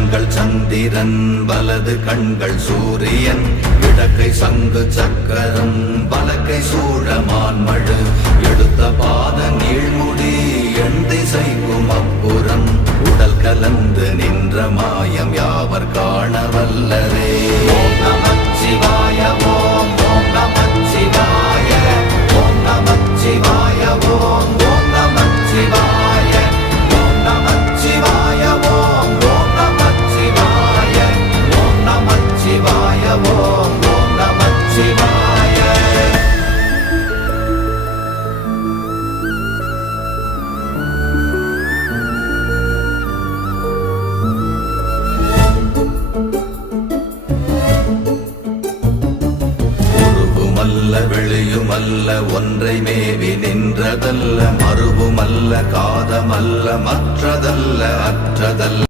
கண்கள் சந்திரன் வலது கண்கள் சூரியன் இடக்கை சங்கு சக்கரம் வலக்கை சூழமான்மழு எடுத்த பாத நீழ்முடி எண் திசைக்கும் அப்புறம் உடல் கலந்து நின்ற மாயம் யாவர் காண வல்லரே. ஓம் நமச்சிவாய ஓம் ஓம் நமச்சிவாய ஓம் நமச்சிவாய ஓம் ஓம் நமச்சிவாய ஓம் நமச்சிவாய ஓம் ஓம் நமச்சிவாய ஓம் நமச்சிவாய ஓம் ஓம் நமச்சிவாய. உருவுமல்ல வெளியுமல்ல ஒன்றை மேவி நின்றதல்ல மறுவுமல்ல காதமல்ல மற்றதல்ல அற்றதல்ல